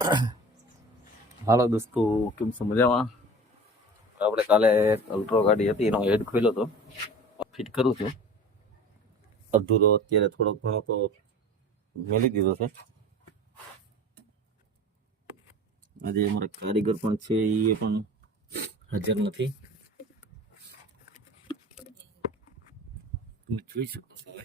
હાલો દોસ્તો, કેમ છો? મજામાં? આપણે કાલે એક અલ્ટ્રો ગાડી હતી, એનો હેડ ખોલ્યો હતો, ફિટ કરું છું. અધૂરો અત્યારે થોડોક ઘણો તો મેલી દીધો છે. આજે અમારા કારીગર પણ છે, એ પણ હાજર નથી. તમે જોઈ શકો છો. હવે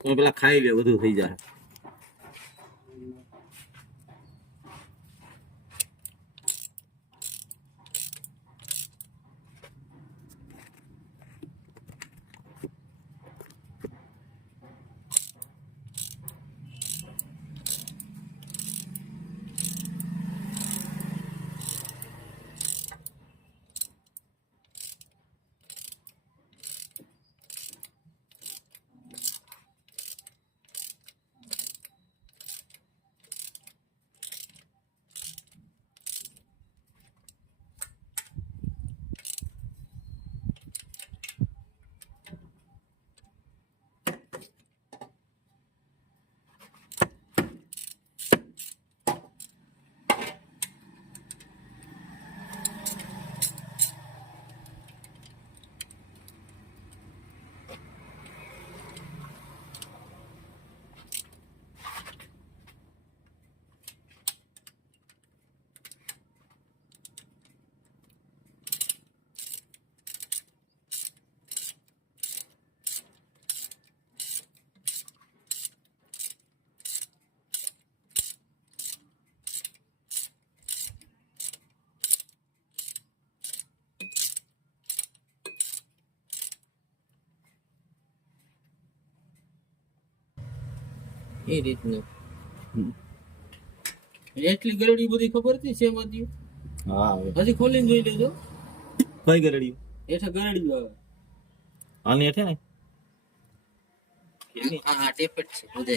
તમે પેલા ખાઈ લે, બધું થઈ જાય. એ રીતનું એટલી ગરડી બધી ખબર હતી શેમાંથી? હા, હજી ખોલીને જોઈ લેજો. કઈ ગરડી? એઠા ગરડી આવે. આની હેઠે ને હા ટેપેટ છે બધે.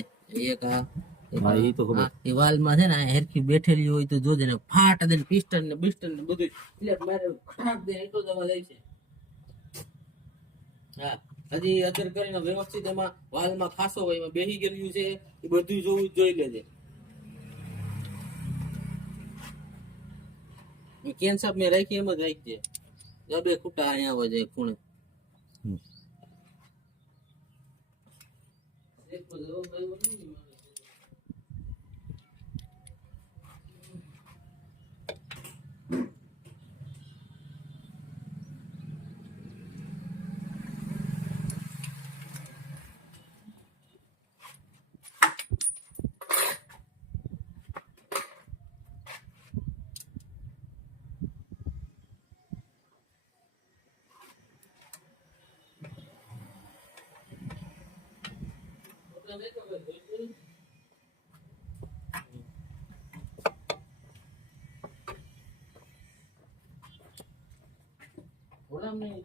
એક આ હા, એ તો ખબર. એ વાલમાં છે ને આ હેરખી બેઠેલી હોય તો જોજે ને ફાટ દે પિસ્ટન ને બિસ્ટન ને બધું એટલે મારે ખટાક દે એટલો દવા જાય છે. હા હજી અત્યારે કરીને વ્યવસ્થિત એમાં વાલમાં ખાસો હોય એમાં બેહી ગયેલું છે એ બધું જોવું જોઈ લેજે. કેન્સર મેં રાખી એમ જ રાખજે. જબે ખૂટા અહીંયા આવે છે ખૂણે.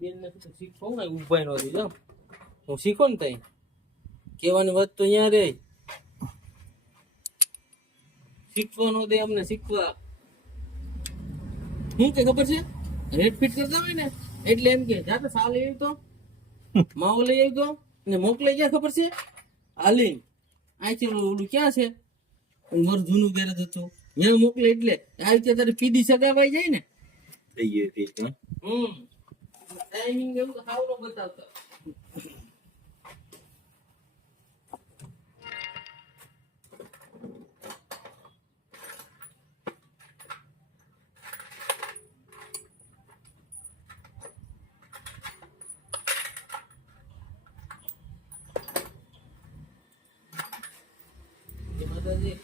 બેન ને શીખો ને ઉભા નો દીધો હું શીખો ને તઈ કહેવાની વાત તો અહીંયા રે, શીખવાનું દે અમને શીખવા. શું કે ખબર છે, રેટ ફિટ કરતા હોય ને એટલે એમ કે જાતે સાલ લઈ આવી તો માવો લઈ આવી તો ને મોકલાઈ ગયા ખબર છે હાલી અહીંથી ઓલું ક્યાં છે મારું જૂનું ગેરેજ હતું ત્યાં મોકલે એટલે આ રીતે તારે પીડી સગાવાઈ જાય ને. થઈ ગઈ ઠીક હા. ટાઈમિંગ એવું તો સાવ ન બતાવતા. એ માતાજી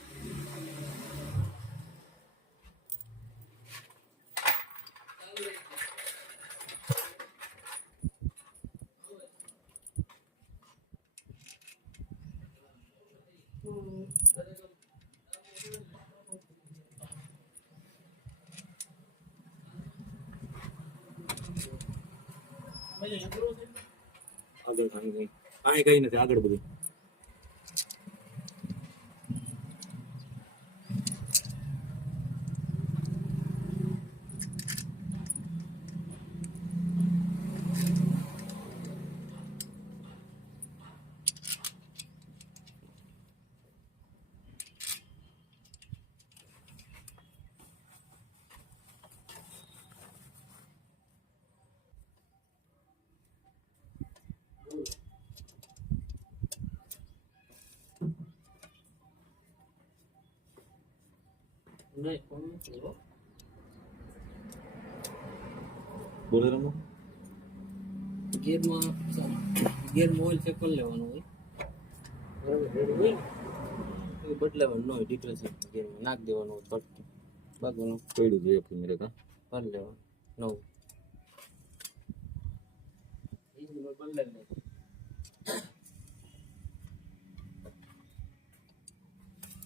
આગળ કાંઈ નહીં, કાંઈ કઈ નથી આગળ બધું. નહીં ફોન નથી હો. બોલે રમો ગેરમાં ઓઇલ ચેક કરી લેવાનું હોય બરાબર હોય ને એ બદલાવાનું ન હોય ડિપ્રેશન ગેરમાં નાખ દેવાનું હોય ફટતું બાકીનું પડ્યું જોઈએ આપણી મેરે કા ભરી લેવાનું નવું બદલાવી નાખવાનું.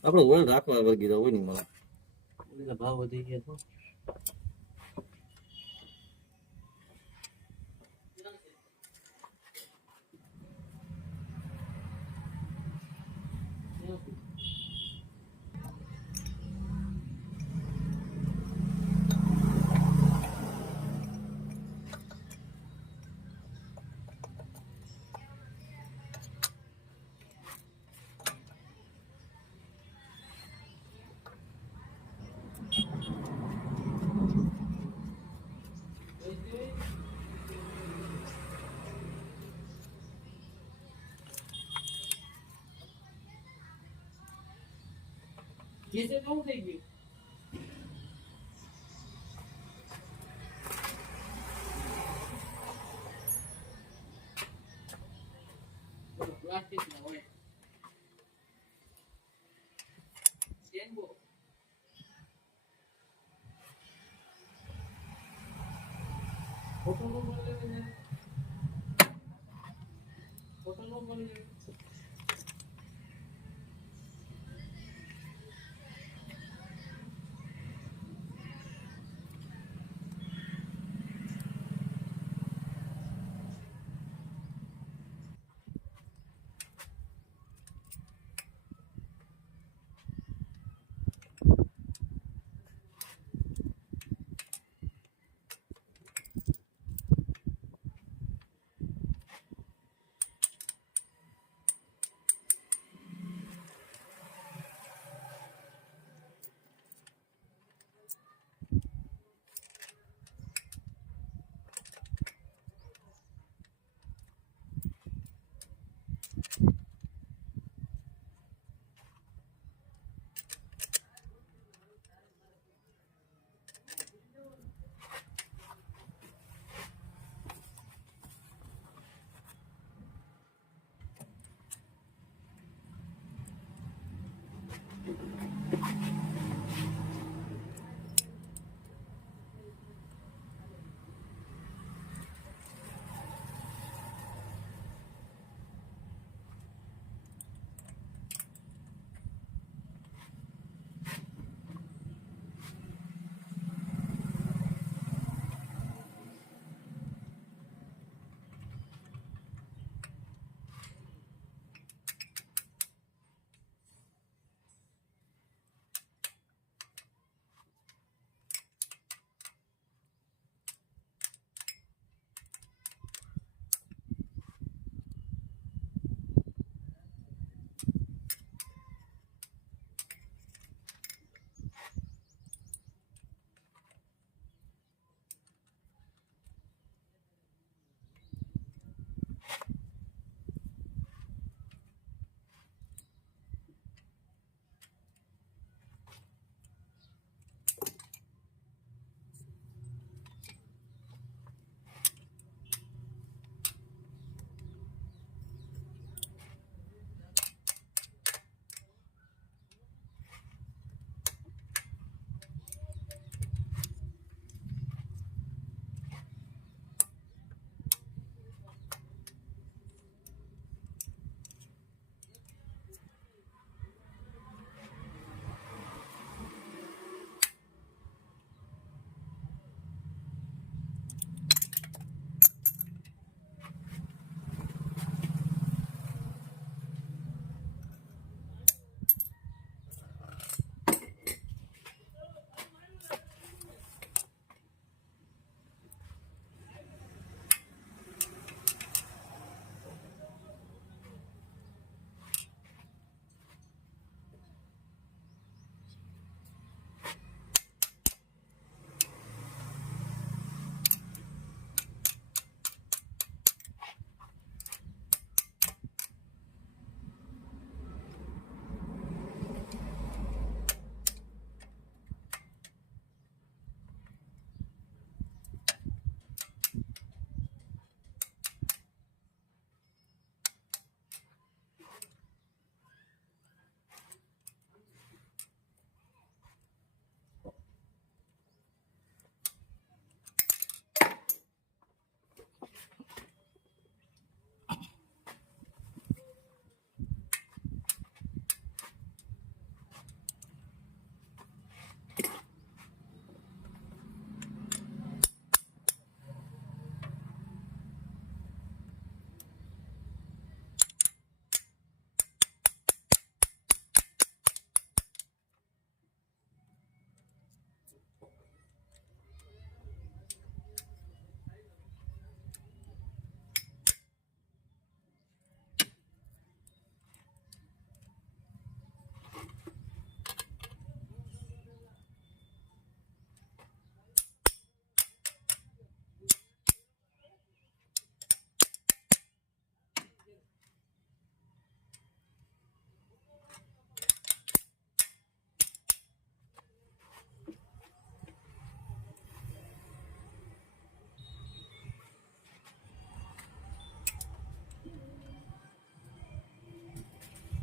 આપણે ઓઇલ રાખવા વર્ગી હોય ને મારા એના ભાવ વધી ગયા તો કેસે કેવું થઈ ગયું પ્લાસ્ટિક ના હોય સેન્બો ફોટો નો મળે ને ફોટો નો મળે.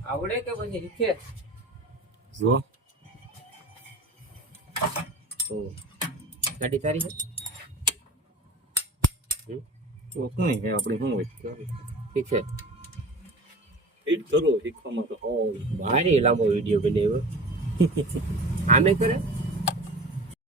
આવડે કે પછી શીખે જો તો ગાડી તારી છે તો શું છે આપણે શું હોય શીખે એ જ કરો શીખવામાં તો ભારી લાંબો વિડીયો બનાવ્યો આમે કરે